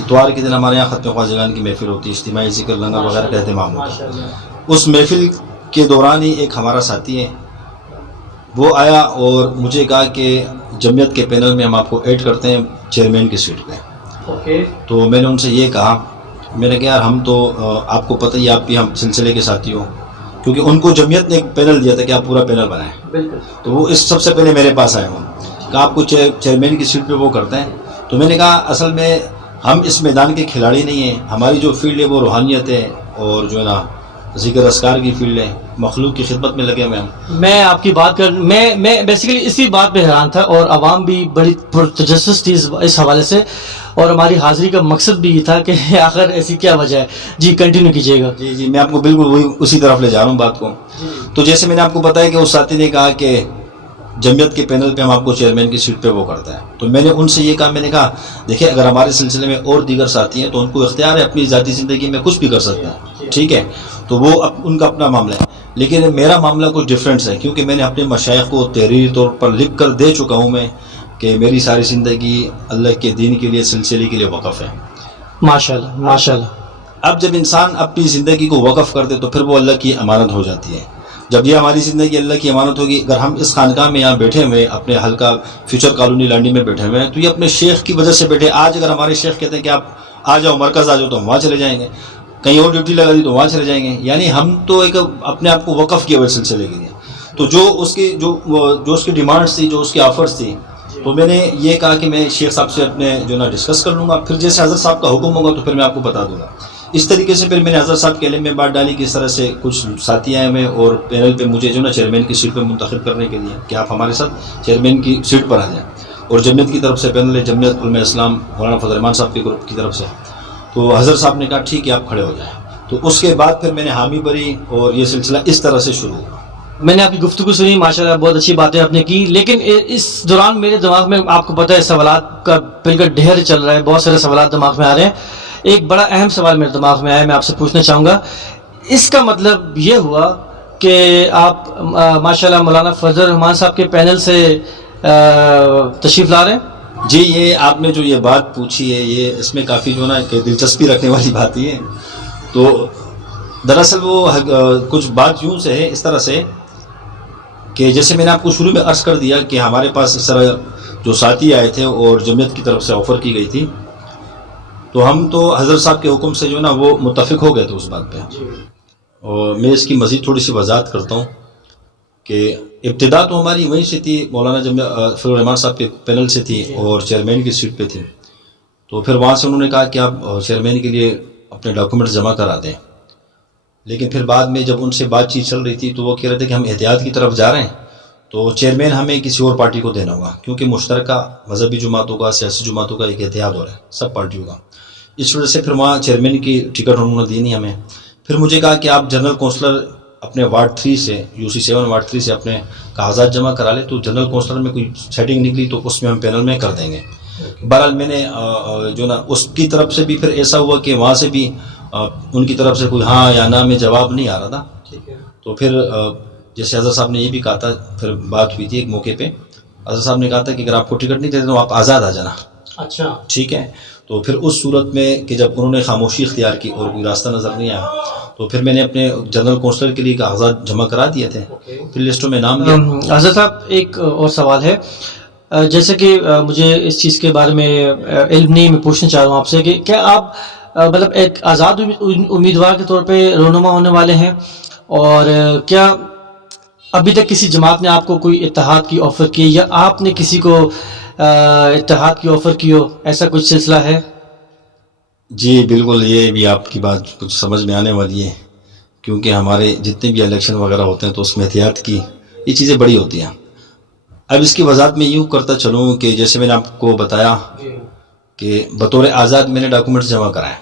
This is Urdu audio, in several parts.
اتوار کے دن ہمارے یہاں ختم خواجگان کی محفل ہوتی ہے، اجتماعی ذکر لنگر وغیرہ کا اہتمام ہوتا ہے. اس محفل کے دوران ہی ایک ہمارا ساتھی ہے وہ آیا اور مجھے کہا کہ جمعیت کے پینل میں ہم آپ کو ایڈ کرتے ہیں چیئرمین کی سیٹ پہ. تو میں نے ان سے یہ کہا، میں نے کہا یار ہم تو آپ کو پتہ ہی آپ بھی ہم سلسلے کے ساتھی ہو، کیونکہ ان کو جمعیت نے ایک پینل دیا تھا کہ آپ پورا پینل بنائیں. تو وہ اس سب سے پہلے میرے پاس آئے کہ آپ کو چیئرمین کی سیٹ پہ وہ کرتے ہیں. تو میں نے کہا اصل میں ہم اس میدان کے کھلاڑی نہیں ہیں، ہماری جو فیلڈ ہے وہ روحانیت ہے اور جو ہے نا ذکر اذکار کی فیلڈ ہے، مخلوق کی خدمت میں لگے ہوئے ہیں. میں آپ کی بات کر میں بیسیکلی اسی بات پہ حیران تھا، اور عوام بھی بڑی پرتجسس تھی اس حوالے سے، اور ہماری حاضری کا مقصد بھی یہ تھا کہ آخر ایسی کیا وجہ ہے. جی کنٹینیو کیجیے گا. جی میں آپ کو بالکل وہی اسی طرف لے جا رہا ہوں بات کو. تو جیسے میں نے آپ کو بتایا کہ اس ساتھی نے کہا کہ جمعیت کے پینل پہ ہم آپ کو چیئرمین کی سیٹ پہ وہ کرتا ہے. تو میں نے ان سے یہ کہا، میں نے کہا دیکھیں اگر ہمارے سلسلے میں اور دیگر ساتھی ہیں تو ان کو اختیار ہے اپنی ذاتی زندگی میں کچھ بھی کر سکتے ہیں، ٹھیک ہے، تو وہ ان کا اپنا معاملہ ہے. لیکن میرا معاملہ کچھ ڈفرینٹس ہے، کیونکہ میں نے اپنے مشائخ کو تحریری طور پر لکھ کر دے چکا ہوں میں کہ میری ساری زندگی اللہ کے دین کے لیے، سلسلے کے لیے وقف ہے. ماشاءاللہ ماشاءاللہ. اب جب انسان اپنی زندگی کو وقف کر دے تو پھر وہ اللہ کی امانت ہو جاتی ہے. جب یہ ہماری زندگی اللہ کی امانت ہوگی، اگر ہم اس خانقاہ میں یہاں بیٹھے ہوئے اپنے حلقہ فیوچر کالونی لانڈی میں بیٹھے ہوئے ہیں تو یہ اپنے شیخ کی وجہ سے بیٹھے. آج اگر ہمارے شیخ کہتے ہیں کہ آپ آ جاؤ مرکز آ جاؤ تو ہم وہاں چلے جائیں گے، کہیں اور ڈیوٹی لگا دی تو وہاں چلے جائیں گے. یعنی ہم تو ایک اپنے آپ کو وقف کیا ہوئے سلسلے کے لیے. تو جو اس کی ڈیمانڈس تھی، جو اس کی آفرز تھی، تو میں نے یہ کہا کہ میں شیخ صاحب سے اپنے جو نا ڈسکس کر لوں گا، پھر جیسے حضرت صاحب کا حکم ہوگا تو پھر میں آپ کو بتا دوں گا. اس طریقے سے پھر میں نے حضرت صاحب کے علم میں بات ڈالی کہ اس طرح سے کچھ ساتھی آئے ہوئے اور پینل پہ مجھے جو نا چیئرمین کی سیٹ پہ منتخب کرنے کے لیے کہ آپ ہمارے ساتھ چیئرمین کی سیٹ پر آ جائیں. اور جمعیت کی طرف سے پینل ہے، جمعیت علماء اسلام مولانا فضل الرحمان صاحب کے گروپ کی طرف سے. تو حضرت صاحب نے کہا ٹھیک ہے آپ کھڑے ہو جائیں. تو اس کے بعد پھر میں نے حامی بری اور یہ سلسلہ اس طرح سے شروع ہوا. میں نے آپ کی گفتگو سنی، ماشاءاللہ بہت اچھی باتیں آپ نے کی، لیکن اس دوران میرے دماغ میں آپ کو پتہ ہے سوالات کا بالکل ڈھیر چل رہا ہے، بہت سارے سوالات دماغ میں آ رہے ہیں. ایک بڑا اہم سوال میرے دماغ میں آیا، میں آپ سے پوچھنا چاہوں گا. اس کا مطلب یہ ہوا کہ آپ ماشاءاللہ مولانا فضل الرحمان صاحب کے پینل سے تشریف لا رہے ہیں؟ جی یہ آپ نے جو یہ بات پوچھی ہے یہ اس میں کافی جو نا کہ دلچسپی رکھنے والی بات یہ ہے. تو دراصل وہ کچھ بات یوں سے ہے اس طرح سے کہ جیسے میں نے آپ کو شروع میں عرض کر دیا کہ ہمارے پاس اس طرح جو ساتھی آئے تھے اور جمعیت کی طرف سے آفر کی گئی تھی، تو ہم تو حضرت صاحب کے حکم سے جو نا وہ متفق ہو گئے تھے اس بات پہ. اور میں اس کی مزید تھوڑی سی وضاحت کرتا ہوں کہ ابتدا تو ہماری وہیں سے تھی، مولانا فضل الرحمان صاحب کے پینل سے تھی اور چیئرمین کی سیٹ پہ تھی. تو پھر وہاں سے انہوں نے کہا کہ آپ چیئرمین کے لیے اپنے ڈاکومنٹس جمع کرا دیں. لیکن پھر بعد میں جب ان سے بات چیت چل رہی تھی تو وہ کہہ رہے تھے کہ ہم احتیاط کی طرف جا رہے ہیں تو چیئرمین ہمیں کسی اور پارٹی کو دینا ہوگا، کیونکہ مشترکہ مذہبی جماعتوں کا، سیاسی جماعتوں کا ایک اتحاد ہو رہا ہے سب پارٹیوں کا. اس وجہ سے پھر وہاں چیئرمین کی ٹکٹ انہوں نے دی نہیں ہمیں. پھر مجھے کہا کہ آپ جنرل کونسلر اپنے وارڈ 3 سے UC 7 وارڈ 3 سے اپنے کاغذات جمع کرا لیں. تو جنرل کونسلر میں کوئی سیٹنگ نکلی تو اس میں ہم پینل میں کر دیں گے. بہرحال میں نے جو نا اس کی طرف سے بھی پھر ایسا ہوا کہ وہاں سے بھی ان کی طرف سے کوئی ہاں یا نہ میں جواب نہیں آ رہا تھا. تو پھر جیسے حضرت صاحب نے یہ بھی کہا تھا، پھر بات ہوئی تھی ایک موقع پہ حضرت صاحب نے کہا تھا کہ اگر آپ کو ٹکٹ نہیں دیتے تو آپ آزاد آ جانا. اچھا ٹھیک ہے. تو پھر اس صورت میں کہ جب انہوں نے خاموشی اختیار کی اور کوئی راستہ نظر نہیں آیا تو پھر میں نے اپنے جنرل کونسلر کے لیے کاغذات جمع کرا دیے تھے، پھر لسٹوں میں نام دیا. حضرت صاحب ایک اور سوال ہے، جیسے کہ مجھے اس چیز کے بارے میں علم نہیں، میں پوچھنا چاہ رہا ہوں آپ سے کہ کیا آپ مطلب ایک آزاد امیدوار کے طور پہ رونما ہونے والے ہیں، اور کیا ابھی تک کسی جماعت نے آپ کو کوئی اتحاد کی آفر کی یا آپ نے کسی کو اتحاد کی آفر کی ہو، ایسا کچھ سلسلہ ہے؟ جی بالکل، یہ بھی آپ کی بات کچھ سمجھ میں آنے والی ہے، کیونکہ ہمارے جتنے بھی الیکشن وغیرہ ہوتے ہیں تو اس میں احتیاط کی یہ چیزیں بڑی ہوتی ہیں. اب اس کی وضاحت میں یوں کرتا چلوں کہ جیسے میں نے آپ کو بتایا کہ بطور آزاد میں نے ڈاکومنٹس جمع کرائے.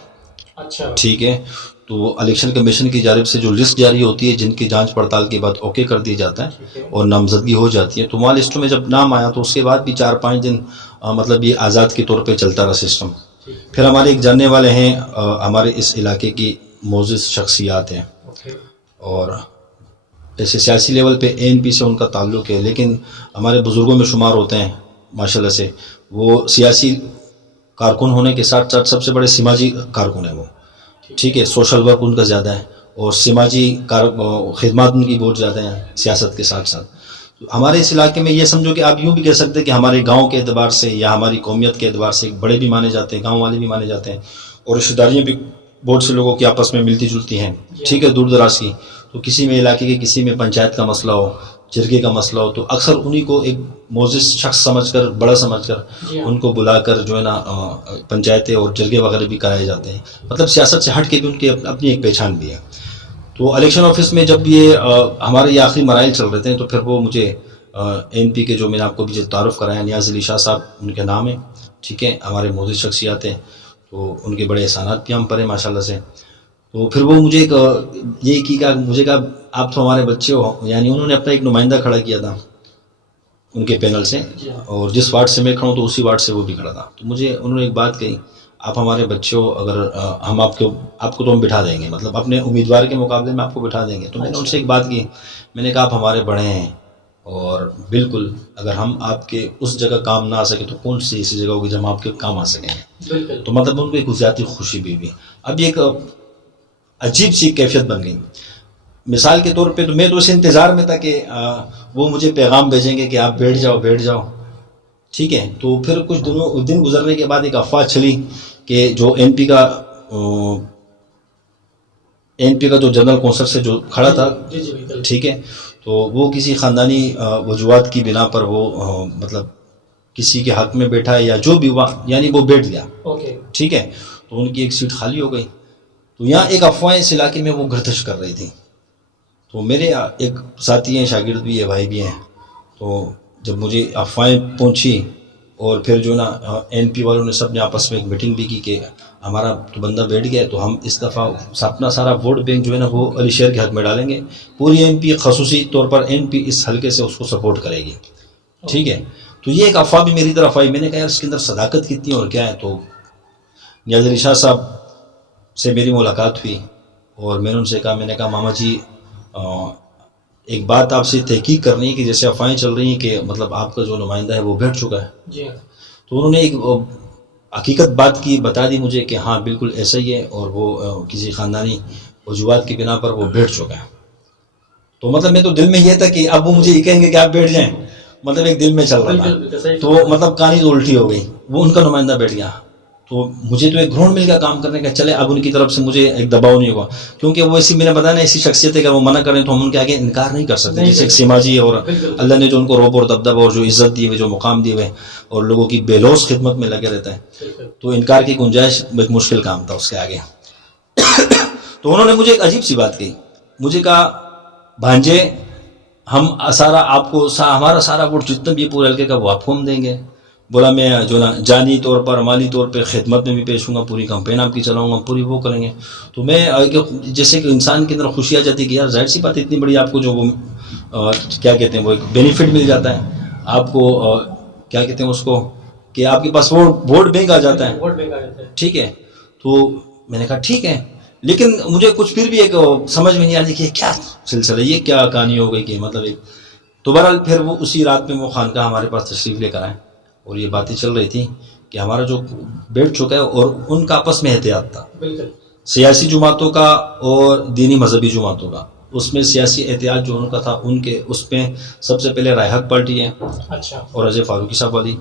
اچھا ٹھیک ہے. تو الیکشن کمیشن کی جانب سے جو لسٹ جاری ہوتی ہے جن کی جانچ پڑتال کے بعد اوکے کر دیا جاتا ہے اور نامزدگی ہو جاتی ہے، تو وہاں لسٹوں میں جب نام آیا تو اس کے بعد بھی 4-5 دن مطلب یہ آزاد کے طور پہ چلتا رہا سسٹم. پھر ہمارے ایک جاننے والے ہیں، ہمارے اس علاقے کی معزز شخصیات ہیں اور ایسے سیاسی لیول پہ ANP سے ان کا تعلق ہے، لیکن ہمارے بزرگوں میں شمار ہوتے ہیں ماشاءاللہ سے. وہ سیاسی کارکن ہونے کے ساتھ ساتھ سب سے بڑے سماجی کارکن ہیں وہ، ٹھیک ہے، سوشل ورک ان کا زیادہ ہے اور سماجی خدمات ان کی بہت زیادہ ہیں سیاست کے ساتھ ساتھ. تو ہمارے اس علاقے میں یہ سمجھو کہ آپ یوں بھی کہہ سکتے ہیں کہ ہمارے گاؤں کے اعتبار سے یا ہماری قومیت کے اعتبار سے بڑے بھی مانے جاتے ہیں، گاؤں والے بھی مانے جاتے ہیں، اور رشتہ داریاں بھی بہت سے لوگوں کی آپس میں ملتی جلتی ہیں، ٹھیک ہے، دور دراز کی. تو کسی میں علاقے کے کسی میں پنچایت کا مسئلہ ہو، جرگے کا مسئلہ ہو، تو اکثر انہی کو ایک معزز شخص سمجھ کر، بڑا سمجھ کر ان کو بلا کر جو ہے نا پنچایتیں اور جرگے وغیرہ بھی کرائے جاتے ہیں. مطلب سیاست سے ہٹ کے بھی ان کی اپنی ایک پہچان بھی ہے. تو الیکشن آفس میں جب یہ ہمارے یہ آخری مراحل چل رہے تھے تو پھر وہ مجھے این پی کے جو میں نے آپ کو بھی تعارف کرایا، نیاز علی شاہ صاحب ان کے نام ہے، ٹھیک ہے، ہمارے معزز شخصیات ہیں، تو ان کے بڑے احسانات بھی ہم پر ہیں ماشاءاللہ سے. تو پھر وہ مجھے یہ مجھے کہا آپ تو ہمارے بچے ہو، یعنی انہوں نے اپنا ایک نمائندہ کھڑا کیا تھا ان کے پینل سے، اور جس وارڈ سے میں کھڑا ہوں تو اسی وارڈ سے وہ بھی کھڑا تھا. تو مجھے انہوں نے ایک بات کہی، آپ ہمارے بچے ہو، اگر ہم آپ کو تو ہم بٹھا دیں گے، مطلب اپنے امیدوار کے مقابلے میں آپ کو بٹھا دیں گے. تو میں نے ان سے ایک بات کی، میں نے کہا آپ ہمارے بڑے ہیں اور بالکل اگر ہم آپ کے اس جگہ کام نہ آ سکے تو کون سی ایسی جگہ ہوگی جب ہم آپ کے کام آ سکیں گے. تو مطلب ان کو ایک ذاتی خوشی بھی. اب یہ ایک عجیب سی کیفیت بن گئی. مثال کے طور پہ تو میں تو اس انتظار میں تھا کہ وہ مجھے پیغام بھیجیں گے کہ آپ بیٹھ جاؤ، ٹھیک ہے. تو پھر کچھ دن گزرنے کے بعد ایک افواہ چلی کہ جو این پی کا جو جنرل کونسل سے جو کھڑا تھا، ٹھیک ہے، تو وہ کسی خاندانی وجوہات کی بنا پر وہ مطلب کسی کے حق میں بیٹھا ہے یا جو بھی ہوا، یعنی وہ بیٹھ گیا، ٹھیک ہے. تو ان کی ایک سیٹ خالی ہو گئی. تو یہاں ایک افواہیں اس علاقے میں وہ گردش کر رہی تھی. تو میرے ایک ساتھی ہیں، شاگرد بھی ہے، بھائی بھی ہیں. تو جب مجھے افواہیں پہنچی اور پھر جو نا این پی والوں نے سب نے آپس میں ایک میٹنگ بھی کی کہ ہمارا تو بندہ بیٹھ گیا ہے تو ہم اس دفعہ اپنا سارا ووٹ بینک جو ہے نا وہ علی شیر کے حق میں ڈالیں گے. پوری این پی، خصوصی طور پر این پی اس حلقے سے اس کو سپورٹ کرے گی، ٹھیک ہے. تو یہ ایک افواہ بھی میری طرف آئی. میں نے کہا یار اس کے اندر صداقت کتنی اور کیا ہے. تو نیاز علی شاہ صاحب سے میری ملاقات ہوئی اور میں نے ان سے کہا، میں نے کہا ماما جی ایک بات آپ سے تحقیق کرنی ہے کہ جیسے افواہیں چل رہی ہیں کہ مطلب آپ کا جو نمائندہ ہے وہ بیٹھ چکا ہے. تو انہوں نے ایک حقیقت بات کی، بتا دی مجھے کہ ہاں بالکل ایسا ہی ہے اور وہ کسی خاندانی وجوہات کی بنا پر وہ بیٹھ چکا ہے. تو مطلب میں تو دل میں یہ تھا کہ اب وہ مجھے یہ کہیں گے کہ آپ بیٹھ جائیں، مطلب ایک دل میں چل رہا تھا. تو مطلب کہانی تو الٹی ہو گئی، وہ ان کا نمائندہ بیٹھ گیا. تو مجھے تو ایک گھروڑ مل گیا کام کرنے کا. چلے اب ان کی طرف سے مجھے ایک دباؤ نہیں ہوا، کیونکہ وہ ایسی میں نے بتایا نا ایسی شخصیت ہے کہ وہ منع کریں تو ہم ان کے آگے انکار نہیں کر سکتے. جیسے ایک سماجی اور اللہ نے جو ان کو روب اور دبدبہ اور جو عزت دی ہوئی، جو مقام دیے ہوئے اور لوگوں کی بے لوث خدمت میں لگے رہتا ہے، تو انکار کی گنجائش ایک مشکل کام تھا اس کے آگے. تو انہوں نے مجھے ایک عجیب سی بات کہی. مجھے کہا بھانجے ہم سارا آپ کو ہمارا سارا ووٹ جتنا بھی پورے حلقے کا وہ آپ کو ہم دیں گے. بولا میں جو نا جانی طور پر مالی طور پہ خدمت میں بھی پیش ہوں گا، پوری کمپین آپ کی چلاؤں گا، پوری وہ کریں گے. تو میں جیسے کہ انسان کے اندر خوشی آ جاتی ہے کہ یار ظاہر سی بات ہے اتنی بڑی آپ کو جو وہ کیا کہتے ہیں وہ ایک بینیفٹ مل جاتا ہے آپ کو، کیا کہتے ہیں اس کو، کہ آپ کے پاس ووٹ بینک آ جاتا ہے، ٹھیک ہے. تو میں نے کہا ٹھیک ہے، لیکن مجھے کچھ پھر بھی ایک سمجھ میں نہیں آ رہی کہ کیا سلسلہ، یہ کیا کہانی ہو گئی کہ مطلب ایک. تو بہرحال پھر وہ اسی رات میں وہ خانقاہ ہمارے پاس تشریف لے کر آئے اور یہ باتیں چل رہی تھیں کہ ہمارا جو بیٹھ چکا ہے، اور ان کا آپس میں احتیاط تھا سیاسی جماعتوں کا اور دینی مذہبی جماعتوں کا. اس میں سیاسی احتیاط جو ان کا تھا، ان کے اس میں سب سے پہلے رائے حق پارٹی ہے اور اجے فاروقی صاحب والی،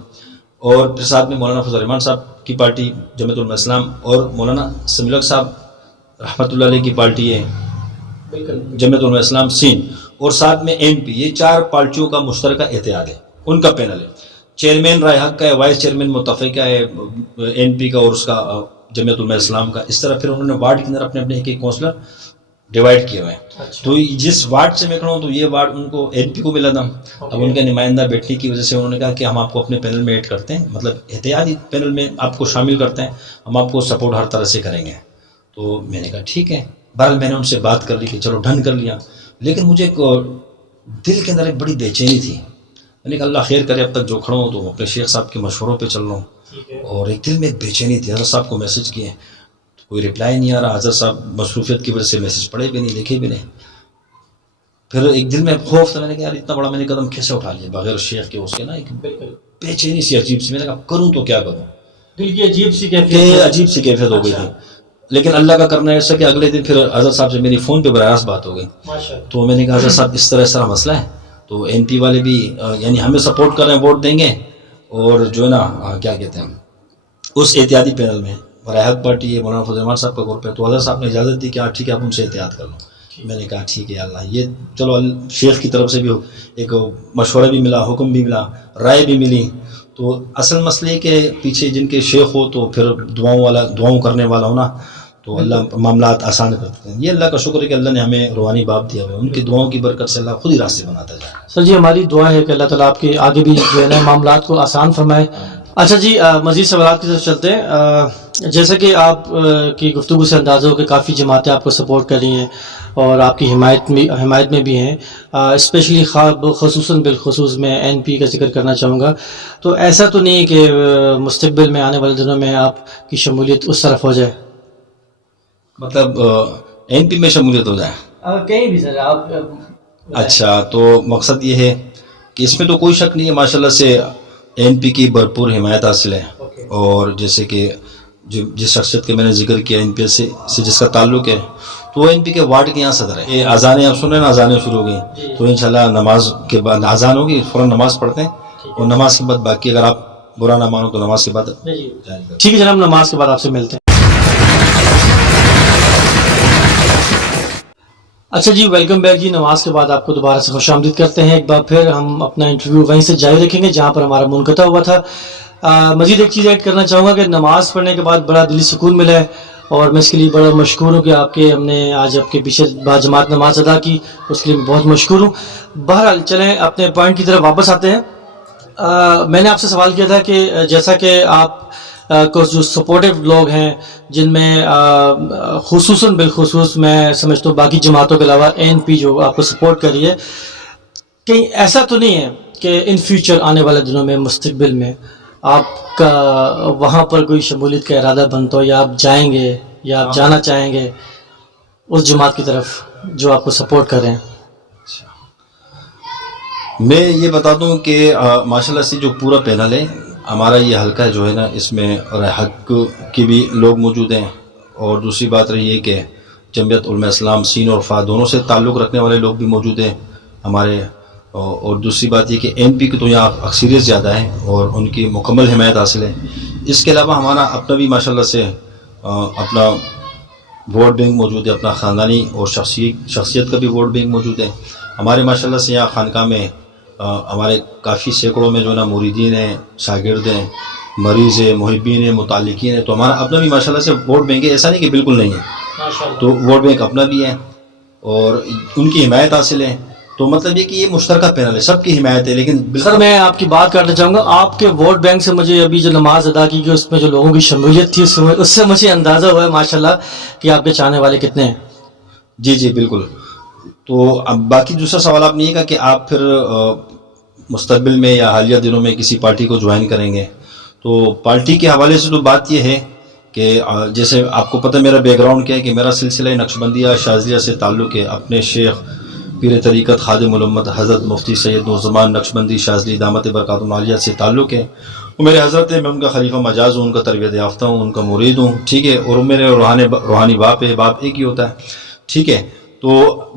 اور پھر ساتھ میں مولانا فضل الرحمان صاحب کی پارٹی جمعیت علماء اسلام، اور مولانا سمیع الحق صاحب رحمۃ اللہ علیہ کی پارٹی ہے جمعیت علماء اسلام سندھ، اور ساتھ میں این پی. یہ 4 پارٹیوں کا مشترکہ اتحاد ہے، ان کا پینل ہے. چیئرمین رائے حق کا ہے، وائس چیئرمین متفق کا ہے این پی کا اور اس کا جمعیت علماء اسلام کا. اس طرح پھر انہوں نے وارڈ کے اندر اپنے اپنے ایک کونسلر ڈیوائڈ کیے ہوئے ہیں. تو جس وارڈ سے میں کھڑا ہوں تو یہ وارڈ ان کو این پی کو ملا تھا. اب ان کا نمائندہ بیٹھنے کی وجہ سے انہوں نے کہا کہ ہم آپ کو اپنے پینل میں ایڈ کرتے ہیں، مطلب احتیاطی پینل میں آپ کو شامل کرتے ہیں، ہم آپ کو سپورٹ ہر طرح سے کریں گے. تو میں نے کہا ٹھیک ہے. بہرحال میں نے ان سے بات کر لی کہ چلو ڈن کر لیا، لیکن مجھے ایک دل کے اندر ایک بڑی بے چینی تھی. میں نے کہا اللہ خیر کرے، اب تک جو کھڑا ہوں تو اپنے شیخ صاحب کے مشوروں پہ چل رہا ہوں، اور ایک دل میں ایک بے چینی تھی. حضرت صاحب کو میسج کیے، کوئی رپلائی نہیں آ رہا. حضرت صاحب مصروفیت کی وجہ سے میسج پڑھے بھی نہیں، دیکھے بھی نہیں. پھر ایک دل میں خوف تھا. میں نے کہا یار اتنا بڑا میں نے قدم کیسے اٹھا لیا بغیر شیخ کے، اس کے نا ایک بے چینی سی عجیب سی. میں نے کہا کروں تو کیا کروں. دل کی عجیب سی کہ کیفیت عجیب سی کیفیت ہو گئی تھی. لیکن اللہ کا کرنا ایسا کہ اگلے دن پھر حضرت صاحب سے میری فون پہ براہ راست بات ہو گئی. ماشاءاللہ. تو میں نے کہا حضرت صاحب اس طرح مسئلہ ہے, تو این پی والے بھی یعنی ہمیں سپورٹ کر رہے ہیں, ووٹ دیں گے, اور جو ہے نا کیا کہتے ہیں اس احتیاطی پینل میں راہ حق پارٹی ہے, مولانا فضل الرحمان صاحب کا گروپ ہے. تو حضرت صاحب نے اجازت دی کہ ہاں ٹھیک ہے آپ ان سے احتیاط کر لو. میں نے کہا ٹھیک ہے اللہ, یہ چلو شیخ کی طرف سے بھی ایک مشورہ بھی ملا, حکم بھی ملا, رائے بھی ملی. تو اصل مسئلہ یہ کہ پیچھے جن کے شیخ ہو تو پھر دعاؤں کرنے والا ہونا, تو اللہ معاملات آسان کرتے ہیں. یہ اللہ کا شکر ہے کہ اللہ نے ہمیں روحانی باپ دیا ہوا ہے, ان کی دعاؤں کی برکت سے اللہ خود ہی راستے بناتا جائے. سر جی ہماری دعا ہے کہ اللہ تعالیٰ آپ کے آگے بھی جو ہے نا معاملات کو آسان فرمائے. اچھا جی مزید سوالات کی طرف چلتے ہیں. جیسا کہ آپ کی گفتگو سے اندازہ ہو کہ کافی جماعتیں آپ کو سپورٹ کر رہی ہیں اور آپ کی حمایت میں بھی ہیں, اسپیشلی خصوصاً بالخصوص میں این پی کا ذکر کرنا چاہوں گا. تو ایسا تو نہیں ہے کہ مستقبل میں آنے والے دنوں میں آپ کی شمولیت اس طرف ہو جائے؟ مطلب این پی میں شمولیت ہو جائے؟ کہیں بھی سر آپ. اچھا, تو مقصد یہ ہے کہ اس میں تو کوئی شک نہیں ہے, ماشاءاللہ سے این پی کی بھرپور حمایت حاصل ہے. اور جیسے کہ جس شخصیت کے میں نے ذکر کیا این پی سے جس کا تعلق ہے, تو وہ این پی کے وارڈ کے یہاں صدر ہے. یہ اذانیں آپ سن رہے ہیں نا, اذانیں شروع ہو گئی, تو انشاءاللہ نماز کے بعد اذان ہوگی فوراً نماز پڑھتے ہیں, اور نماز کے بعد باقی اگر آپ برا نہ مانو تو نماز کے بعد. ٹھیک ہے جناب, نماز کے بعد آپ سے ملتے ہیں. اچھا جی, ویلکم بیک جی. نماز کے بعد آپ کو دوبارہ سے خوش آمدید کرتے ہیں. ایک بار پھر ہم اپنا انٹرویو وہیں سے جاری رکھیں گے جہاں پر ہمارا منقطع ہوا تھا. مزید ایک چیز ایڈ کرنا چاہوں گا کہ نماز پڑھنے کے بعد بڑا دلی سکون ملا ہے, اور میں اس کے لیے بڑا مشکور ہوں کہ ہم نے آج آپ کے پیچھے باجماعت نماز ادا کی, اس کے لیے میں بہت مشکور ہوں. بہرحال چلیں اپنے پوائنٹ کی طرف واپس آتے ہیں. میں نے آپ سے سوال کیا تھا کہ جیسا کہ آپ کو جو سپورٹیو لوگ ہیں, جن میں خصوصاً بالخصوص میں سمجھتا ہوں باقی جماعتوں کے علاوہ این پی جو آپ کو سپورٹ کر رہی ہے, کہیں ایسا تو نہیں ہے کہ ان فیوچر آنے والے دنوں میں مستقبل میں آپ کا وہاں پر کوئی شمولیت کا ارادہ بنتا ہو, یا آپ جائیں گے یا آپ جانا چاہیں گے اس جماعت کی طرف جو آپ کو سپورٹ کر رہے ہیں؟ میں یہ بتا دوں کہ ماشاءاللہ سے جو پورا پینل ہے ہمارا, یہ حلقہ جو ہے نا, اس میں حق کی بھی لوگ موجود ہیں, اور دوسری بات رہی ہے کہ جمعیت علماء اسلام سین اور فا دونوں سے تعلق رکھنے والے لوگ بھی موجود ہیں ہمارے. اور دوسری بات یہ کہ این پی کی تو یہاں اکثریت زیادہ ہے اور ان کی مکمل حمایت حاصل ہے. اس کے علاوہ ہمارا اپنا بھی ماشاءاللہ سے اپنا ووٹ بینک موجود ہے, اپنا خاندانی اور شخصیت کا بھی ووٹ بینک موجود ہے. ہمارے ماشاءاللہ سے یہاں خانقاہ میں ہمارے کافی سینکڑوں میں جو ہے نا مریدین ہیں, شاگرد ہیں, مریض ہیں, محبین ہیں, متعلقین ہیں. تو ہمارا اپنا بھی ماشاءاللہ سے ووٹ بینک ہے, ایسا نہیں کہ بالکل نہیں ہے. تو ووٹ بینک اپنا بھی ہے اور ان کی حمایت حاصل ہے. تو مطلب یہ کہ یہ مشترکہ پینل ہے, سب کی حمایت ہے. لیکن سر میں آپ کی بات کرنا چاہوں گا, آپ کے ووٹ بینک سے مجھے ابھی جو نماز ادا کی گئی اس میں جو لوگوں کی شمولیت تھی اس سے مجھے اندازہ ہوا ہے ماشاءاللہ کہ آپ کے چاہنے والے کتنے ہیں. جی بالکل. تو اب باقی دوسرا سوال آپ نے یہ کہا کہ آپ پھر مستقبل میں یا حالیہ دنوں میں کسی پارٹی کو جوائن کریں گے. تو پارٹی کے حوالے سے تو بات یہ ہے کہ جیسے آپ کو پتہ میرا بیک گراؤنڈ کیا ہے کہ میرا سلسلہ نقشبندیہ شاذلیہ سے تعلق ہے. اپنے شیخ پیر طریقت خادم الامت حضرت مفتی سید نورزمان نقشبندی شاذلی دامت برکاتہ عالیہ سے تعلق ہے. وہ میرے حضرت ہے, میں ان کا خلیفہ مجاز ہوں, ان کا تربیت یافتہ ہوں, ان کا مرید ہوں, ٹھیک ہے. اور میرے روحانی باپ ہے, باپ ایک ہی ہوتا ہے, ٹھیک ہے. تو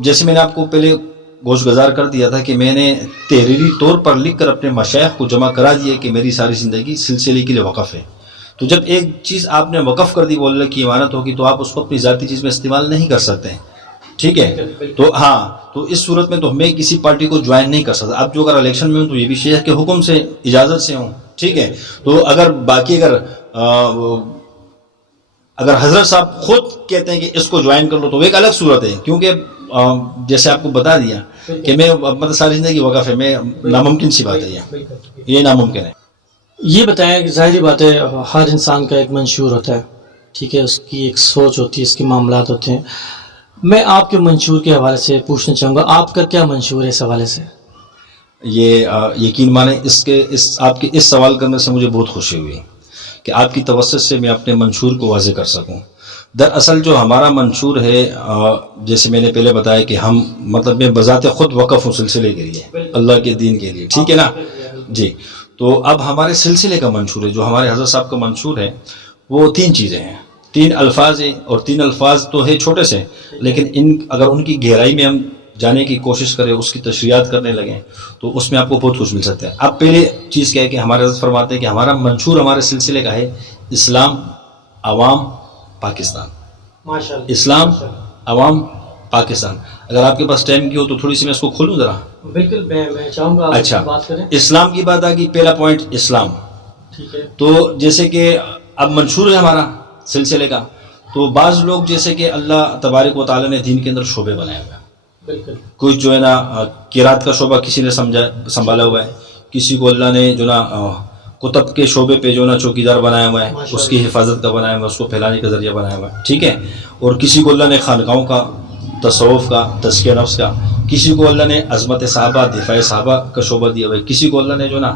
جیسے میں نے آپ کو پہلے گوش گزار کر دیا تھا کہ میں نے تحریری طور پر لکھ کر اپنے مشائخ کو جمع کرا دیا کہ میری ساری زندگی سلسلے کے لیے وقف ہے. تو جب ایک چیز آپ نے وقف کر دی, وہ اللہ کی امانت ہوگی, تو آپ اس کو اپنی ذاتی چیز میں استعمال نہیں کر سکتے ہیں, ٹھیک ہے. تو ہاں, تو اس صورت میں تو میں کسی پارٹی کو جوائن نہیں کر سکتا. اب جو اگر الیکشن میں ہوں تو یہ بھی شیخ کے حکم سے اجازت سے ہوں, ٹھیک ہے. تو اگر باقی اگر حضرت صاحب خود کہتے ہیں کہ اس کو جوائن کر لو تو وہ ایک الگ صورت ہے, کیونکہ جیسے آپ کو بتا دیا کہ میں مطلب ساری زندگی وقف ہے, میں ناممکن سی بات ہے, یہ ناممکن ہے. یہ بتائیں کہ ظاہری بات ہے ہر انسان کا ایک منشور ہوتا ہے, ٹھیک ہے, اس کی ایک سوچ ہوتی ہے, اس کے معاملات ہوتے ہیں. میں آپ کے منشور کے حوالے سے پوچھنا چاہوں گا, آپ کا کیا منشور ہے اس حوالے سے؟ یہ یقین مانیں آپ کے اس سوال کرنے سے مجھے بہت خوشی ہوئی کہ آپ کی توسط سے میں اپنے منشور کو واضح کر سکوں. دراصل جو ہمارا منشور ہے, جیسے میں نے پہلے بتایا کہ ہم مطلب میں بذات خود وقف ہوں سلسلے کے لیے, اللہ کے دین کے لیے, ٹھیک ہے نا جی. تو اب ہمارے سلسلے کا منشور ہے، جو ہمارے حضرت صاحب کا منشور ہے، وہ 3 چیزیں ہیں، 3 الفاظ ہیں، اور 3 الفاظ تو ہے چھوٹے سے، لیکن اگر ان کی گہرائی میں ہم جانے کی کوشش کریں، اس کی تشریحات کرنے لگیں، تو اس میں آپ کو بہت کچھ مل سکتا ہے. اب پہلے چیز کیا ہے کہ ہمارے حضرت فرماتے ہیں کہ ہمارا منشور ہمارے سلسلے کا ہے اسلام، عوام، پاکستان. ماشاءاللہ. اسلام، عوام، پاکستان. اگر آپ کے پاس ٹائم کی ہو تو تھوڑی سی میں اس کو کھولوں ذرا. بالکل، میں چاہوں گا آپ اچھا، بات کریں. اسلام کی بات آ گئی، پہلا پوائنٹ اسلام. ٹھیک ہے. تو جیسے کہ اب منشور ہے ہمارا سلسلے کا، تو بعض لوگ جیسے کہ اللہ تبارک و تعالیٰ نے دین کے اندر شعبے بنائے ہوئے ہیں. بالکل. کچھ جو ہے نا قرات کا شعبہ کسی نے سنبھالا ہوا ہے، کسی کو اللہ نے جو نا کتب کے شعبے پہ جو نا چوکیدار بنایا ہوا ہے، اس کی حفاظت کا بنایا ہوا ہے، اس کو پھیلانے کا ذریعہ بنایا ہوا ہے. ٹھیک ہے. اور کسی کو اللہ نے خانقاہوں کا، تصوف کا، تزکیہ نفس کا، کسی کو اللہ نے عظمت صحابہ، دفاع صحابہ کا شعبہ دیا ہوا ہے، کسی کو اللہ نے جو نا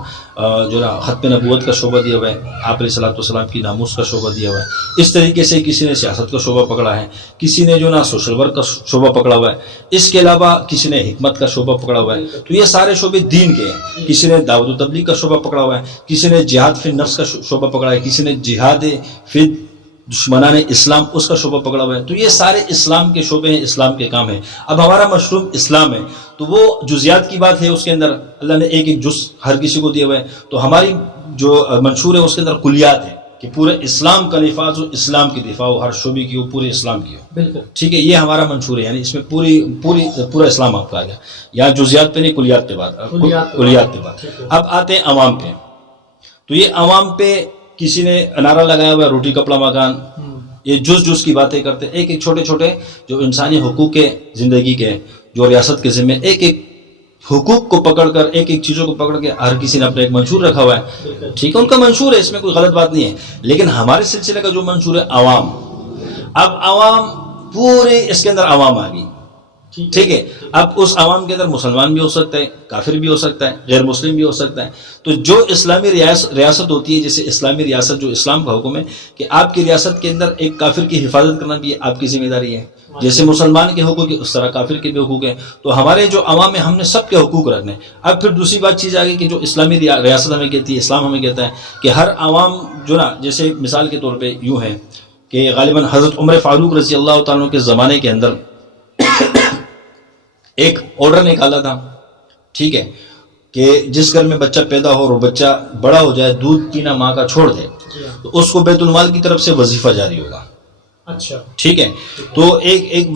ختم نبوت کا شعبہ دیا ہوا ہے، آپ علیہ الصلوۃ والسلام کی ناموس کا شعبہ دیا ہوا ہے. اس طریقے سے کسی نے سیاست کا شعبہ پکڑا ہے، کسی نے جو نا سوشل ورک کا شعبہ پکڑا ہوا ہے، اس کے علاوہ کسی نے حکمت کا شعبہ پکڑا ہوا ہے. تو یہ سارے شعبے دین کے ہیں. کسی نے دعوت و تبلیغ کا شعبہ پکڑا ہوا ہے، کسی نے جہاد فی النفس کا شعبہ پکڑا ہے، کسی نے جہاد فی دشمنان اسلام اس کا شعبہ پکڑا ہوا ہے. تو یہ سارے اسلام کے شعبے ہیں، اسلام کے کام ہیں. اب ہمارا مشروم اسلام ہے، تو وہ جزیات کی بات ہے، اس کے اندر اللہ نے ایک ایک جز ہر کسی کو دیا ہوا ہے. تو ہماری جو منشور ہے اس کے اندر کلیات ہے کہ پورے اسلام کا نفاذ ہو، اسلام کی دفاع ہو، ہر شعبے کی ہو، پورے اسلام کی ہو. بالکل. ٹھیک ہے. یہ ہمارا منشور ہے، یعنی اس میں پورا اسلام آپ کا آ گیا. یہاں جزیات پہ نہیں، کلیات پہ بات. اب آتے ہیں عوام پہ. تو یہ عوام پہ کسی نے نعرہ لگایا ہوا ہے روٹی کپڑا مکان، یہ جز کی باتیں کرتے ہیں. ایک ایک چھوٹے چھوٹے جو انسانی حقوق کے، زندگی کے، جو ریاست کے ذمہ، ایک ایک حقوق کو پکڑ کر، ایک ایک چیزوں کو پکڑ کے ہر کسی نے اپنا ایک منشور رکھا ہوا ہے. ٹھیک ہے، ان کا منشور ہے، اس میں کوئی غلط بات نہیں ہے. لیکن ہمارے سلسلے کا جو منشور ہے عوام. اب عوام پورے اس کے اندر عوام آ گئی. ٹھیک ہے. اب اس عوام کے اندر مسلمان بھی ہو سکتا ہے، کافر بھی ہو سکتا ہے، غیر مسلم بھی ہو سکتا ہے. تو جو اسلامی ریاست ہوتی ہے، جیسے اسلامی ریاست جو اسلام کا حکم ہے کہ آپ کی ریاست کے اندر ایک کافر کی حفاظت کرنا بھی آپ کی ذمہ داری ہے. جیسے مسلمان کے حقوق ہے، اس طرح کافر کے بھی حقوق ہیں. تو ہمارے جو عوام ہیں، ہم نے سب کے حقوق رکھنے. اب پھر دوسری بات چیز آ گئی کہ جو اسلامی ریاست ہمیں کہتی ہے، اسلام ہمیں کہتا ہے کہ ہر عوام جو نا، جیسے مثال کے طور پہ یوں ہے کہ غالباً حضرت عمر فاروق رضی اللہ تعالیٰ کے زمانے کے اندر ایک آرڈر نکالا تھا. ٹھیک ہے، کہ جس گھر میں بچہ پیدا ہو اور وہ بچہ بڑا ہو جائے، دودھ پینا ماں کا چھوڑ دے، تو اس کو بیت المال کی طرف سے وظیفہ جاری ہوگا. اچھا. ٹھیک ہے. تو ایک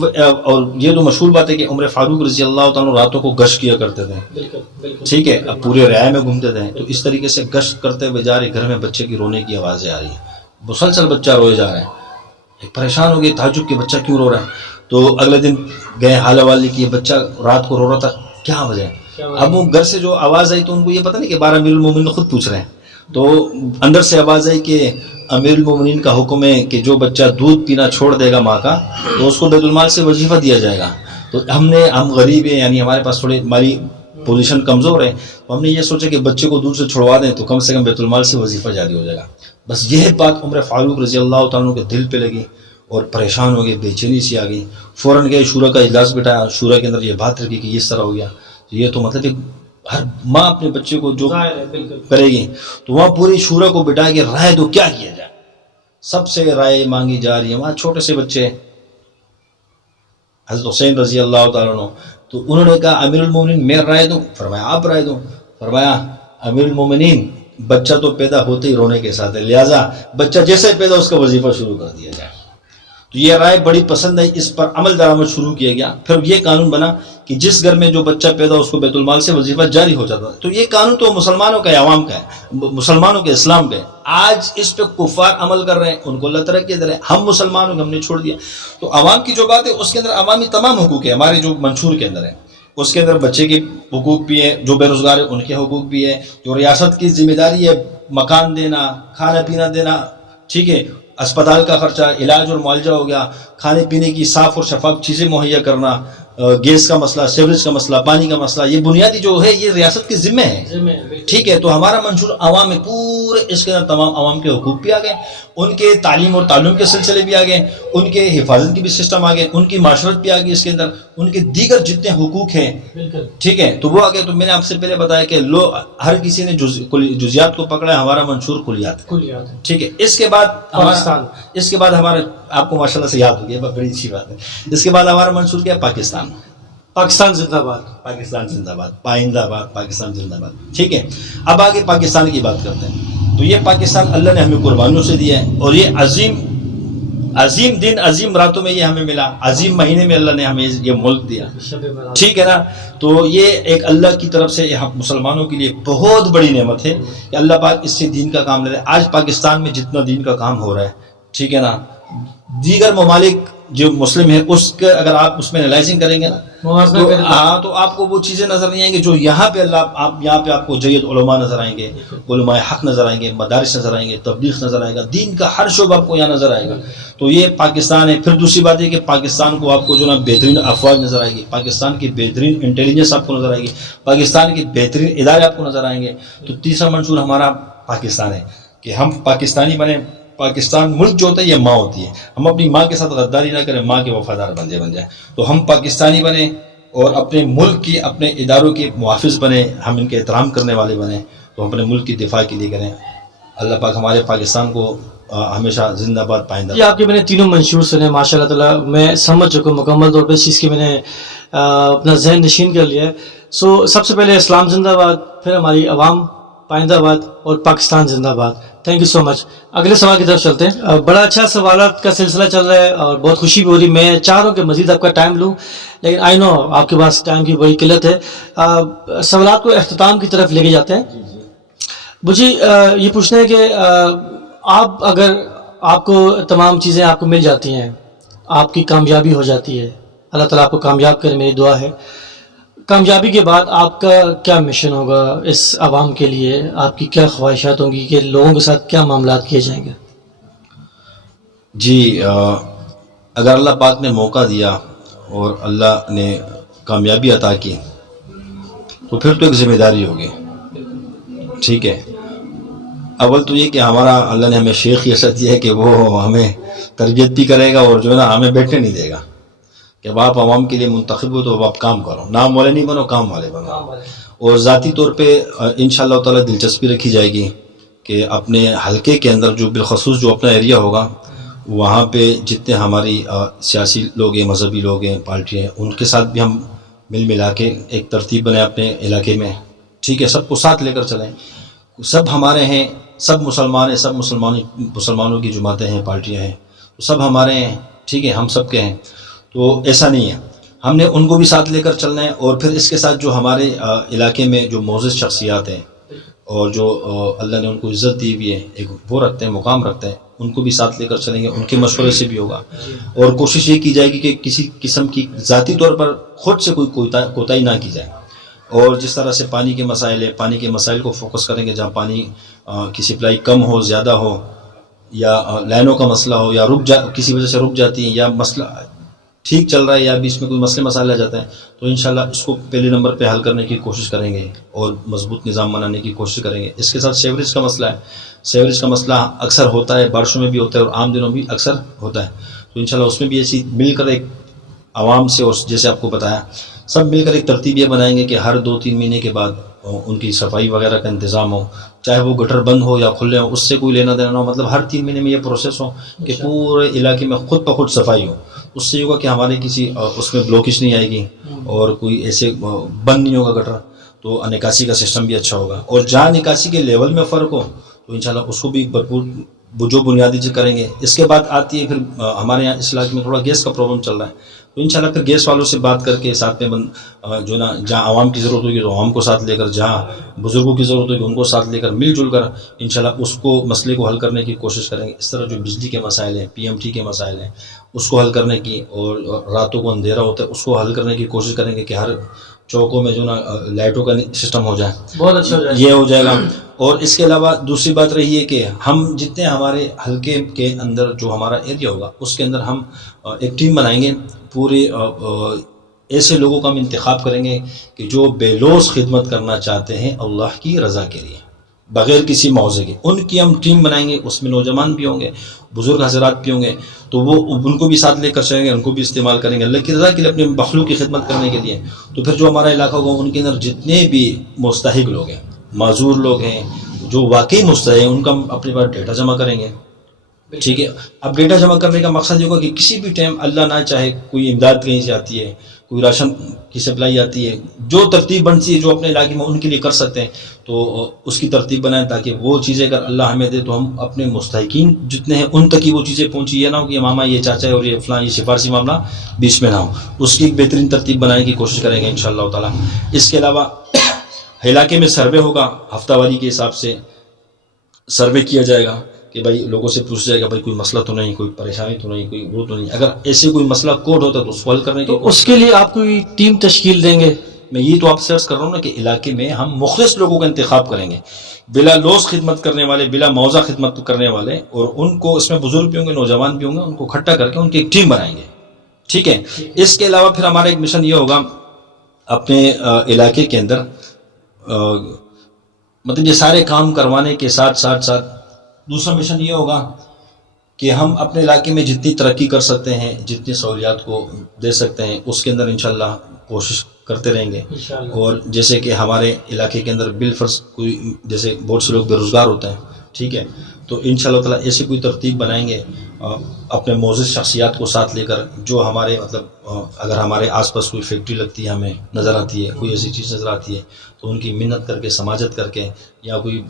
اور یہ تو مشہور بات ہے کہ عمر فاروق رضی اللہ تعالیٰ راتوں کو گشت کیا کرتے تھے. ٹھیک ہے. اب پورے رعایا میں گھومتے تھے. تو اس طریقے سے گشت کرتے ہوئے جا رہے، گھر میں بچے کی رونے کی آوازیں آ رہی ہیں، مسلسل بچہ روئے جا رہا ہے. ایک پریشان ہو گئے، تعجب کہ بچہ کیوں رو رہا ہے. تو اگلے دن گئے حال حوالے کی، بچہ رات کو رو رہا تھا، کیا وجہ ہے. اب وہ گھر سے جو آواز آئی تو ان کو یہ پتہ نہیں کہ 12 امیر المومنین خود پوچھ رہے ہیں. تو اندر سے آواز آئی کہ امیر المومنین کا حکم ہے کہ جو بچہ دودھ پینا چھوڑ دے گا ماں کا، تو اس کو بیت المال سے وظیفہ دیا جائے گا. تو ہم غریب ہیں، یعنی ہمارے پاس تھوڑی مالی پوزیشن کمزور ہے، تو ہم نے یہ سوچا کہ بچے کو دودھ سے چھڑوا دیں تو کم سے کم بیت المال سے وظیفہ جاری ہو جائے گا. بس یہ بات عمر فاروق رضی اللہ تعالیٰ کے دل پہ لگی اور پریشان ہو گئے، بے چینی سی آ گئی. فوراً گئے، شورا کا اجلاس بٹھایا، شورا کے اندر یہ بات رکھی کہ یہ اس طرح ہو گیا. یہ تو مطلب ہر ماں اپنے بچے کو جو کرے گی، تو وہاں پوری شورا کو بٹھا کے رائے دو کیا کیا جائے. سب سے رائے مانگی جا رہی ہے. وہاں چھوٹے سے بچے حضرت حسین رضی اللہ تعالیٰ عنہ، تو انہوں نے کہا امیر المومنین میں رائے دوں. فرمایا آپ رائے دوں. فرمایا امیر المومنین بچہ تو پیدا ہوتے ہی رونے کے ساتھ ہے، لہٰذا بچہ جیسے پیدا اس کا وظیفہ شروع کر دیا جائے. تو یہ رائے بڑی پسند آئی، اس پر عمل درآمد شروع کیا گیا. پھر یہ قانون بنا کہ جس گھر میں جو بچہ پیدا اس کو بیت المال سے وظیفہ جاری ہو جاتا. تو یہ قانون تو مسلمانوں کا ہے، عوام کا ہے، مسلمانوں کے اسلام کا ہے. آج اس پہ کفار عمل کر رہے ہیں، ان کو اللہ ترقی دے رہے ہیں. ہم مسلمانوں کو ہم نے چھوڑ دیا. تو عوام کی جو بات ہے اس کے اندر عوامی تمام حقوق ہے. ہمارے جو منشور کے اندر ہے اس کے اندر بچے کے حقوق بھی ہیں، جو بے روزگار ہے ان کے حقوق بھی ہیں، جو ریاست کی ذمہ داری ہے مکان دینا، کھانا پینا دینا، ٹھیک ہے، اسپتال کا خرچہ، علاج اور معالجہ ہو گیا، کھانے پینے کی صاف اور شفاف چیزیں مہیا کرنا، گیس کا مسئلہ، سیوریج کا مسئلہ، پانی کا مسئلہ، یہ بنیادی جو ہے یہ ریاست کے ذمہ ہے، ٹھیک ہے. تو ہمارا منشور عوام میں پورے اس کے اندر تمام عوام کے حقوق بھی آ گئے، ان کے تعلیم اور تعلم کے سلسلے بھی آ گئے، ان کے حفاظت کی بھی سسٹم آ گئے، ان کی معاشرت بھی آ گئی اس کے اندر، ان کے دیگر جتنے حقوق ہیں ٹھیک ہے تو وہ آ گئے. تو میں نے آپ سے پہلے بتایا کہ ہر کسی نے جزیات کو پکڑا ہے، ہمارا منشور کلیات ہے ٹھیک ہے. اس کے بعد ہمارا آپ کو ماشاء اللہ سے یاد ہو گیا، بڑی اچھی بات ہے. اس کے بعد ہمارا منشور کیا؟ پاکستان. پاکستان زندہ باد، پاکستان زندہ باد، پائندہ باد، پاکستان زندہ باد ٹھیک ہے. اب آگے پاکستان کی بات کرتے ہیں. تو یہ پاکستان اللہ نے ہمیں قربانیوں سے دیا ہے، اور یہ عظیم دن، عظیم راتوں میں یہ ہمیں ملا، عظیم مہینے میں اللہ نے ہمیں یہ ملک دیا ٹھیک ہے نا. تو یہ ایک اللہ کی طرف سے مسلمانوں کے لیے بہت بڑی نعمت ہے کہ اللہ پاک اس سے دین کا کام لے رہے. آج پاکستان میں جتنا دین کا کام ہو رہا ہے ٹھیک ہے نا، دیگر ممالک جو مسلم ہیں اس کے اگر آپ اس میں انالائزنگ کریں گے نا تو آپ کو وہ چیزیں نظر نہیں آئیں گے جو یہاں پہ یہاں پہ آپ کو جید علماء نظر آئیں گے، علماء حق نظر آئیں گے، مدارس نظر آئیں گے، تبلیغ نظر آئے گا، دین کا ہر شعبہ آپ کو یہاں نظر آئے گا. تو یہ پاکستان ہے. پھر دوسری بات یہ کہ پاکستان کو آپ کو جو نا بہترین افواج نظر آئے گی، پاکستان کی بہترین انٹیلیجنس آپ کو نظر آئے گی، پاکستان کے بہترین ادارے آپ کو نظر آئیں گے. تو تیسرا منشور ہمارا پاکستان ہے کہ ہم پاکستانی بنے. پاکستان ملک جو ہوتا ہے یہ ماں ہوتی ہے، ہم اپنی ماں کے ساتھ غداری نہ کریں، ماں کے وفادار بندے بن جائیں. تو ہم پاکستانی بنے اور اپنے ملک کی، اپنے اداروں کے محافظ بنے، ہم ان کے احترام کرنے والے بنے. تو اپنے ملک کی دفاع کے لیے کریں. اللہ پاک ہمارے پاکستان کو ہمیشہ زندہ باد پائندہ. یہ آپ کے میں نے تینوں منشور سنے ماشاء اللہ تعالیٰ، میں سمجھ چکا مکمل طور پہ اس چیز کی میں نے اپنا ذہن نشین کر لیا ہے. سو سب سے پہلے اسلام زندہ باد، پھر ہماری عوام پائندہ باد، اور پاکستان زندہ باد. تھینک یو سو مچ. اگلے سوال کی طرف چلتے ہیں. بڑا اچھا سوالات کا سلسلہ چل رہا ہے اور بہت خوشی بھی ہو رہی. میں چاہ رہا ہوں کہ مزید آپ کا ٹائم لوں، لیکن آئی نو آپ کے پاس ٹائم کی بڑی قلت ہے. سوالات کو اختتام کی طرف لے کے جاتے ہیں. مجھے یہ پوچھنا ہے کہ اگر آپ کو تمام چیزیں آپ کو مل جاتی ہیں، آپ کی کامیابی ہو جاتی ہے، اللہ تعالیٰ آپ کو کامیاب کرے، میری دعا ہے. کامیابی کے بعد آپ کا کیا مشن ہوگا اس عوام کے لیے؟ آپ کی کیا خواہشات ہوں گی کہ لوگوں کے ساتھ کیا معاملات کیے جائیں گے؟ جی اگر اللہ پاک نے موقع دیا اور اللہ نے کامیابی عطا کی تو پھر تو ایک ذمہ داری ہوگی ٹھیک ہے. اول تو یہ کہ ہمارا اللہ نے ہمیں شیخ ایسا دیا ہے کہ وہ ہمیں تربیت بھی کرے گا اور جو ہے نا ہمیں بیٹھنے نہیں دے گا کہ اب آپ عوام کے لیے منتخب ہو تو اب آپ کام کرو، نام والے نہیں بنو، کام والے بنو. اور ذاتی طور پہ انشاءاللہ تعالی دلچسپی رکھی جائے گی کہ اپنے حلقے کے اندر جو بالخصوص جو اپنا ایریا ہوگا وہاں پہ جتنے ہماری سیاسی لوگ ہیں، مذہبی لوگ ہیں، پارٹی ہیں، ان کے ساتھ بھی ہم ملا کے ایک ترتیب بنائیں اپنے علاقے میں ٹھیک ہے. سب کو ساتھ لے کر چلیں. سب ہمارے ہیں، سب مسلمان ہیں، سب مسلمانوں کی جماعتیں ہیں، پارٹیاں ہیں، سب ہمارے ہیں ٹھیک ہے، ہم سب کے ہیں. تو ایسا نہیں ہے، ہم نے ان کو بھی ساتھ لے کر چلنا ہے. اور پھر اس کے ساتھ جو ہمارے علاقے میں جو معزز شخصیات ہیں اور جو اللہ نے ان کو عزت دی ہوئی ہے، ایک وہ رکھتے ہیں، مقام رکھتے ہیں، ان کو بھی ساتھ لے کر چلیں گے. ان کے مشورے سے بھی ہوگا اور کوشش یہ کی جائے گی کہ کسی قسم کی ذاتی طور پر خود سے کوئی کوتاہی نہ کی جائے. اور جس طرح سے پانی کے مسائل ہے، پانی کے مسائل کو فوکس کریں گے. جہاں پانی کی سپلائی کم ہو، زیادہ ہو، یا لائنوں کا مسئلہ ہو، یا کسی وجہ سے رک جاتی ہیں، یا مسئلہ ٹھیک چل رہا ہے یا بیچ میں کوئی مسئلہ آ جاتا ہے، تو انشاءاللہ اس کو پہلے نمبر پہ حل کرنے کی کوشش کریں گے اور مضبوط نظام بنانے کی کوشش کریں گے. اس کے ساتھ سیوریج کا مسئلہ ہے. سیوریج کا مسئلہ اکثر ہوتا ہے، بارشوں میں بھی ہوتا ہے اور عام دنوں بھی اکثر ہوتا ہے. تو انشاءاللہ اس میں بھی ایسی مل کر ایک عوام سے، اور جیسے آپ کو بتایا سب مل کر ایک ترتیب یہ بنائیں گے کہ ہر 2-3 مہینے کے بعد ان کی صفائی وغیرہ کا انتظام ہو، چاہے وہ گٹر بند ہو یا کھلے ہوں، اس سے کوئی لینا دینا نہ ہو. مطلب ہر 3 مہینے میں یہ پروسیس ہو کہ پورے علاقے میں خود بخود صفائی ہو. اس سے یہ ہوگا کہ ہمارے کسی اس میں بلوکیج نہیں آئے گی اور کوئی ایسے بند نہیں ہوگا گٹر. تو نکاسی کا سسٹم بھی اچھا ہوگا. اور جہاں نکاسی کے لیول میں فرق ہو تو انشاءاللہ اس کو بھی بھرپور جو بنیادی چیز کریں گے. اس کے بعد آتی ہے پھر ہمارے یہاں اس علاقے میں تھوڑا گیس کا پرابلم چل رہا ہے، تو انشاءاللہ پھر گیس والوں سے بات کر کے ساتھ میں جو نا جہاں عوام کی ضرورت ہوگی تو عوام کو ساتھ لے کر، جہاں بزرگوں کی ضرورت ہوگی ان کو ساتھ لے کر مل جل کر انشاءاللہ اس کو مسئلے کو حل کرنے کی کوشش کریں گے. اس طرح جو بجلی کے مسائل ہیں، PMT کے مسائل ہیں، اس کو حل کرنے کی، اور راتوں کو اندھیرا ہوتا ہے اس کو حل کرنے کی کوشش کریں گے کہ ہر چوکوں میں جو نا لائٹوں کا سسٹم ہو جائے. بہت اچھا ہو جائے، یہ ہو جائے گا. اور اس کے علاوہ دوسری بات رہی ہے کہ ہم جتنے ہمارے حلقے کے اندر جو ہمارا ایریا ہوگا اس کے اندر ہم ایک ٹیم بنائیں گے. پورے ایسے لوگوں کا ہم انتخاب کریں گے کہ جو بے لوث خدمت کرنا چاہتے ہیں اللہ کی رضا کے لیے بغیر کسی معاوضے کے. ان کی ہم ٹیم بنائیں گے، اس میں نوجوان بھی ہوں گے، بزرگ حضرات بھی ہوں گے، تو وہ ان کو بھی ساتھ لے کر چلیں گے، ان کو بھی استعمال کریں گے اللہ کی رضا کے لیے، اپنے مخلوق کی خدمت کرنے کے لیے. تو پھر جو ہمارا علاقہ ہوگا ان کے اندر جتنے بھی مستحق لوگ ہیں، معذور لوگ ہیں، جو واقعی مستحق ہیں، ان کا ہم اپنے پاس ڈیٹا جمع کریں گے. ٹھیک ہے. اب ڈیٹا جمع کرنے کا مقصد یہ ہوگا کہ کسی بھی ٹائم اللہ نہ چاہے کوئی امداد کہیں سے آتی ہے، کوئی راشن کی سپلائی آتی ہے، جو ترتیب بنتی ہے جو اپنے علاقے میں ان کے لیے کر سکتے ہیں تو اس کی ترتیب بنائیں، تاکہ وہ چیزیں اگر اللہ ہمیں دے تو ہم اپنے مستحقین جتنے ہیں ان تک ہی وہ چیزیں پہنچی. یہ نہ ہو کہ یہ ماما، یہ چاچا ہے اور یہ فلاں، یہ سفارشی معاملہ بیچ میں نہ ہو. اس کی ایک بہترین ترتیب بنانے کی کوشش کریں گے انشاءاللہ تعالیٰ. اس کے علاوہ علاقے میں سروے ہوگا، ہفتہ واری کے حساب سے سروے کیا جائے گا کہ بھائی لوگوں سے پوچھ جائے گا بھائی کوئی مسئلہ تو نہیں، کوئی پریشانی تو نہیں، کوئی وہ تو نہیں. اگر ایسے کوئی مسئلہ کوڈ ہوتا ہے تو اس کو حل کرنے کی اس کے لیے آپ کوئی ٹیم تشکیل دیں گے؟ میں یہ تو آپ سے عرض کر رہا ہوں نا کہ علاقے میں ہم مخلص لوگوں کا انتخاب کریں گے، بلا لوث خدمت کرنے والے، بلا معاوضہ خدمت کرنے والے، اور ان کو اس میں بزرگ بھی ہوں گے، نوجوان بھی ہوں گے، ان کو اکٹھا کر کے ان کی ایک ٹیم بنائیں گے. ٹھیک ہے. اس کے علاوہ پھر ہمارا ایک مشن یہ ہوگا اپنے علاقے کے اندر، مطلب یہ سارے کام کروانے کے ساتھ دوسرا مشن یہ ہوگا کہ ہم اپنے علاقے میں جتنی ترقی کر سکتے ہیں، جتنی سہولیات کو دے سکتے ہیں، اس کے اندر انشاءاللہ کوشش کرتے رہیں گے. اور جیسے کہ ہمارے علاقے کے اندر بالفرض کوئی جیسے بہت سے لوگ بے روزگار ہوتے ہیں، ٹھیک ہے، تو انشاءاللہ تعالیٰ ایسی کوئی ترتیب بنائیں گے اپنے معزز شخصیات کو ساتھ لے کر، جو ہمارے مطلب اگر ہمارے آس پاس کوئی فیکٹری لگتی ہے، ہمیں نظر آتی ہے، کوئی ایسی چیز نظر آتی ہے تو ان کی منت کر کے، سماجت کر کے، یا کوئی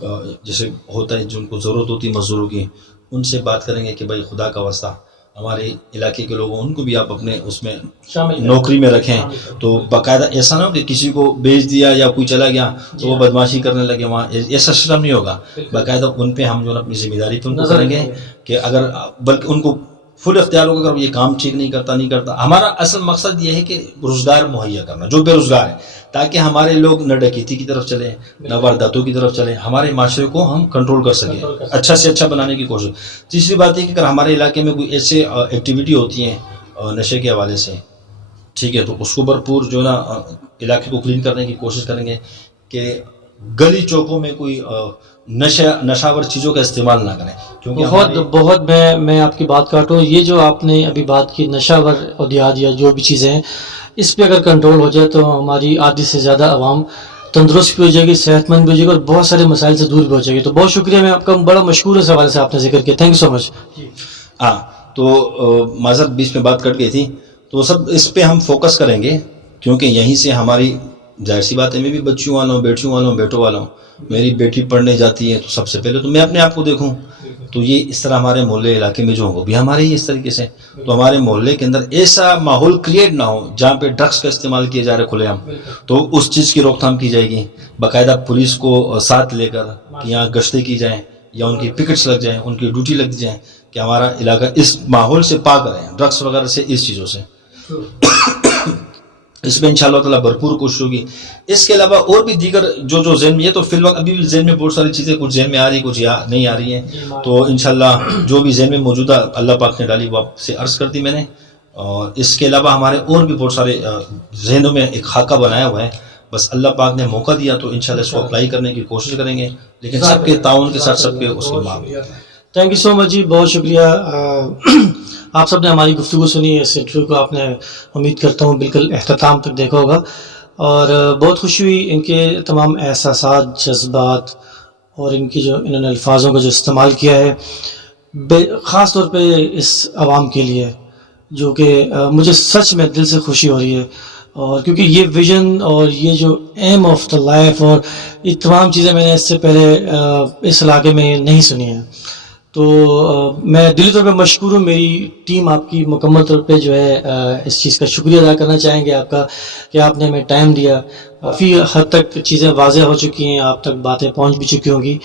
جیسے ہوتا ہے جن کو ضرورت ہوتی ہے مزدوروں کی، ان سے بات کریں گے کہ بھائی خدا کا واسطہ ہمارے علاقے کے لوگوں ان کو بھی آپ اپنے اس میں نوکری میں رکھیں. تو باقاعدہ ایسا نہ ہو کہ کسی کو بیچ دیا یا کوئی چلا گیا تو وہ بدماشی کرنے لگے وہاں، ایسا سسٹم نہیں ہوگا. باقاعدہ ان پہ ہم جو اپنی ذمہ داری پہ ان کو کریں گے کہ اگر بلکہ ان کو فل اختیار ہوگا اگر یہ کام ٹھیک نہیں کرتا. ہمارا اصل مقصد یہ ہے کہ روزگار مہیا کرنا جو بے روزگار ہے، تاکہ ہمارے لوگ نہ ڈکیتی کی طرف چلیں، نہ وارداتوں کی طرف چلیں، ہمارے معاشرے کو ہم کنٹرول کر سکیں، اچھا سے اچھا بنانے کی کوشش. تیسری بات یہ کہ اگر ہمارے علاقے میں کوئی ایسے ایکٹیویٹی ہوتی ہیں نشے کے حوالے سے، ٹھیک ہے، تو اس کو بھرپور جو نا علاقے کو کلین کرنے کی کوشش کریں گے کہ گلی چوکوں میں کوئی نشاور چیزوں کا استعمال نہ کریں. کیونکہ بہت میں آپ کی بات کاٹوں، یہ جو آپ نے ابھی بات کی نشاور ادیات یا جو بھی چیزیں ہیں، اس پہ اگر کنٹرول ہو جائے تو ہماری آدھی سے زیادہ عوام تندرست بھی ہو جائے گی، صحت مند بھی ہو جائے گی، اور بہت سارے مسائل سے دور بھی ہو جائے گی. تو بہت شکریہ، میں آپ کا بڑا مشکور اس حوالے سے آپ نے ذکر کیا، تھینک یو سو مچ. ہاں، تو معذرت بیچ میں بات کٹ گئی تھی، تو سب اس پہ ہم فوکس کریں گے، کیونکہ یہیں سے ہماری ظاہر سی بات ہے، میں بھی بچیوں والا ہوں، بیٹیوں والا ہوں، بیٹوں والا ہوں. میری بیٹی پڑھنے جاتی ہے تو سب سے پہلے تو میں اپنے آپ کو دیکھوں. تو یہ اس طرح ہمارے محلے علاقے میں جو ہوں بھی ہمارے ہی اس طریقے سے، تو ہمارے محلے کے اندر ایسا ماحول کریٹ نہ ہو جہاں پہ ڈرگس کا استعمال کیا جا رہا ہے کھلے عام، تو اس چیز کی روک تھام کی جائے گی. باقاعدہ پولیس کو ساتھ لے کر یہاں گشتیں کی جائیں، یا ان کی پکٹس لگ جائیں، ان کی ڈیوٹی لگ جائیں کہ ہمارا علاقہ اس ماحول سے پاک رہے، ڈرگس وغیرہ سے، اس چیزوں سے. اس میں انشاءاللہ تعالیٰ بھرپور کوشش ہوگی. اس کے علاوہ اور بھی دیگر جو ذہن میں ہے، تو فی الوقت ابھی بھی ذہن میں بہت ساری چیزیں کچھ ذہن میں آ رہی، کچھ نہیں آ رہی ہیں. تو انشاءاللہ جو بھی ذہن میں موجودہ اللہ پاک نے ڈالی وہ آپ سے عرض کر دی میں نے. اور اس کے علاوہ ہمارے اور بھی بہت سارے ذہنوں میں ایک خاکہ بنایا ہوا ہے، بس اللہ پاک نے موقع دیا تو انشاءاللہ اس کو اپلائی کرنے کی کوشش کریں گے، لیکن سب کے تعاون کے ساتھ، سب کے اس کے معاون. تھینک یو سو مچ جی، بہت شکریہ. آپ سب نے ہماری گفتگو سنی، اس انٹرویو کو آپ نے امید کرتا ہوں بالکل اختتام تک دیکھا ہوگا، اور بہت خوشی ہوئی ان کے تمام احساسات، جذبات، اور ان کی جو انہوں نے الفاظوں کا جو استعمال کیا ہے، خاص طور پہ اس عوام کے لیے، جو کہ مجھے سچ میں دل سے خوشی ہو رہی ہے. اور کیونکہ یہ ویژن اور یہ جو ایم آف دا لائف اور یہ تمام چیزیں میں نے اس سے پہلے اس علاقے میں نہیں سنی ہیں. تو میں دلی طور پہ مشکور ہوں. میری ٹیم آپ کی مکمل طور پہ جو ہے اس چیز کا شکریہ ادا کرنا چاہیں گے آپ کا، کہ آپ نے ہمیں ٹائم دیا. کافی حد تک چیزیں واضح ہو چکی ہیں، آپ تک باتیں پہنچ بھی چکی ہوں گی.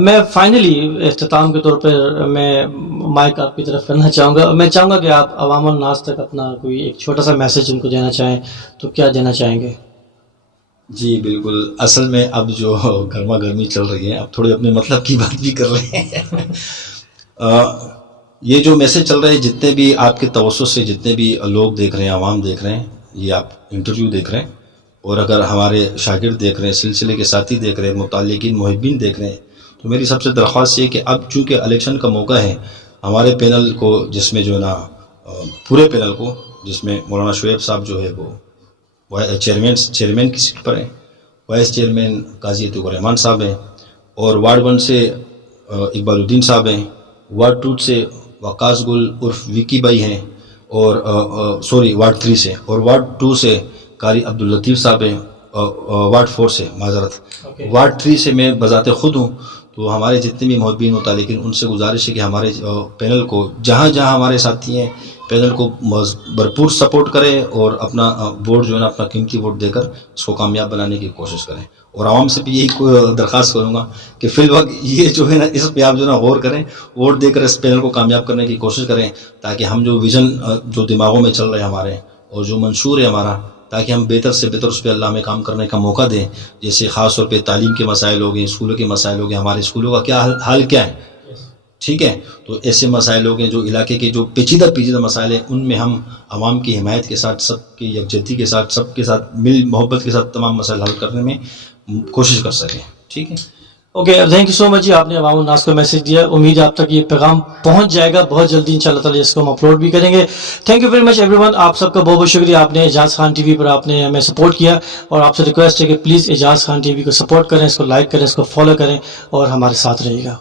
میں فائنلی اختتام کے طور پر میں مائک آپ کی طرف کرنا چاہوں گا. میں چاہوں گا کہ آپ عوام الناس تک اپنا کوئی ایک چھوٹا سا میسج ان کو دینا چاہیں، تو کیا دینا چاہیں گے؟ جی بالکل، اصل میں اب جو گرما گرمی چل رہی ہے، اب تھوڑے اپنے مطلب کی بات بھی کر رہے ہیں. یہ جو میسج چل رہے ہیں، جتنے بھی آپ کے توسط سے جتنے بھی لوگ دیکھ رہے ہیں، عوام دیکھ رہے ہیں، یہ آپ انٹرویو دیکھ رہے ہیں اور اگر ہمارے شاگرد دیکھ رہے ہیں، سلسلے کے ساتھی دیکھ رہے ہیں، متعلقین محبین دیکھ رہے ہیں، تو میری سب سے درخواست یہ کہ اب چونکہ الیکشن کا موقع ہے، ہمارے پینل کو جس میں جو ہے نا پورے پینل کو جس میں مولانا شعیب صاحب جو ہے وہ چیئرمین کی سیٹ پر ہیں، وائس چیئرمین قاضی عتیق الرحمان صاحب ہیں، اور وارڈ 1 سے اقبال الدین صاحب ہیں، وارڈ 2 سے وقاص گل عرف وکی بھائی ہیں، اور وارڈ 3 سے، اور وارڈ 2 سے قاری عبداللطیف صاحب ہیں، وارڈ 4 سے وارڈ 3 سے میں بذات خود ہوں۔ تو ہمارے جتنے بھی محبین متعلقین ان سے گزارش ہے کہ ہمارے پینل کو جہاں جہاں ہمارے ساتھی ہیں پینل کو بھرپور سپورٹ کریں اور اپنا ووٹ جو ہے نا اپنا قیمتی ووٹ دے کر اس کو کامیاب بنانے کی کوشش کریں، اور عوام سے بھی یہی درخواست کروں گا کہ فی الوقت یہ جو ہے نا اس پہ آپ جو ہے نا غور کریں، ووٹ دے کر اس پینل کو کامیاب کرنے کی کوشش کریں، تاکہ ہم جو ویژن جو دماغوں میں چل رہے ہیں ہمارے اور جو منشور ہے ہمارا، تاکہ ہم بہتر سے بہتر اس پہ اللہ ہمیں کام کرنے کا موقع دیں۔ جیسے خاص طور پہ تعلیم کے مسائل ہو گئے، اسکولوں کے مسائل ہو گئے، ہمارے اسکولوں کا کیا حال کیا ہے، ٹھیک ہے، تو ایسے مسائل ہو گئے جو علاقے کے جو پیچیدہ مسائل ہیں، ان میں ہم عوام کی حمایت کے ساتھ، سب کی یکجہتی کے ساتھ، سب کے ساتھ مل محبت کے ساتھ تمام مسائل حل کرنے میں کوشش کر سکیں، ٹھیک ہے۔ اوکے، تھینک یو سو مچ جی، آپ نے عوام الناس کو میسج دیا، امید ہے آپ تک یہ پیغام پہنچ جائے گا بہت جلدی انشاءاللہ تعالی، اس کو ہم اپلوڈ بھی کریں گے۔ Thank you very much every one, آپ سب کا بہت بہت شکریہ، آپ نے اعجاز خان ٹی وی پر آپ نے ہمیں سپورٹ کیا، اور آپ سے ریکویسٹ ہے کہ please Aijaz Khan T V کو سپورٹ کریں، اس کو لائک کریں، اس کو فالو کریں، اور ہمارے ساتھ رہیے گا۔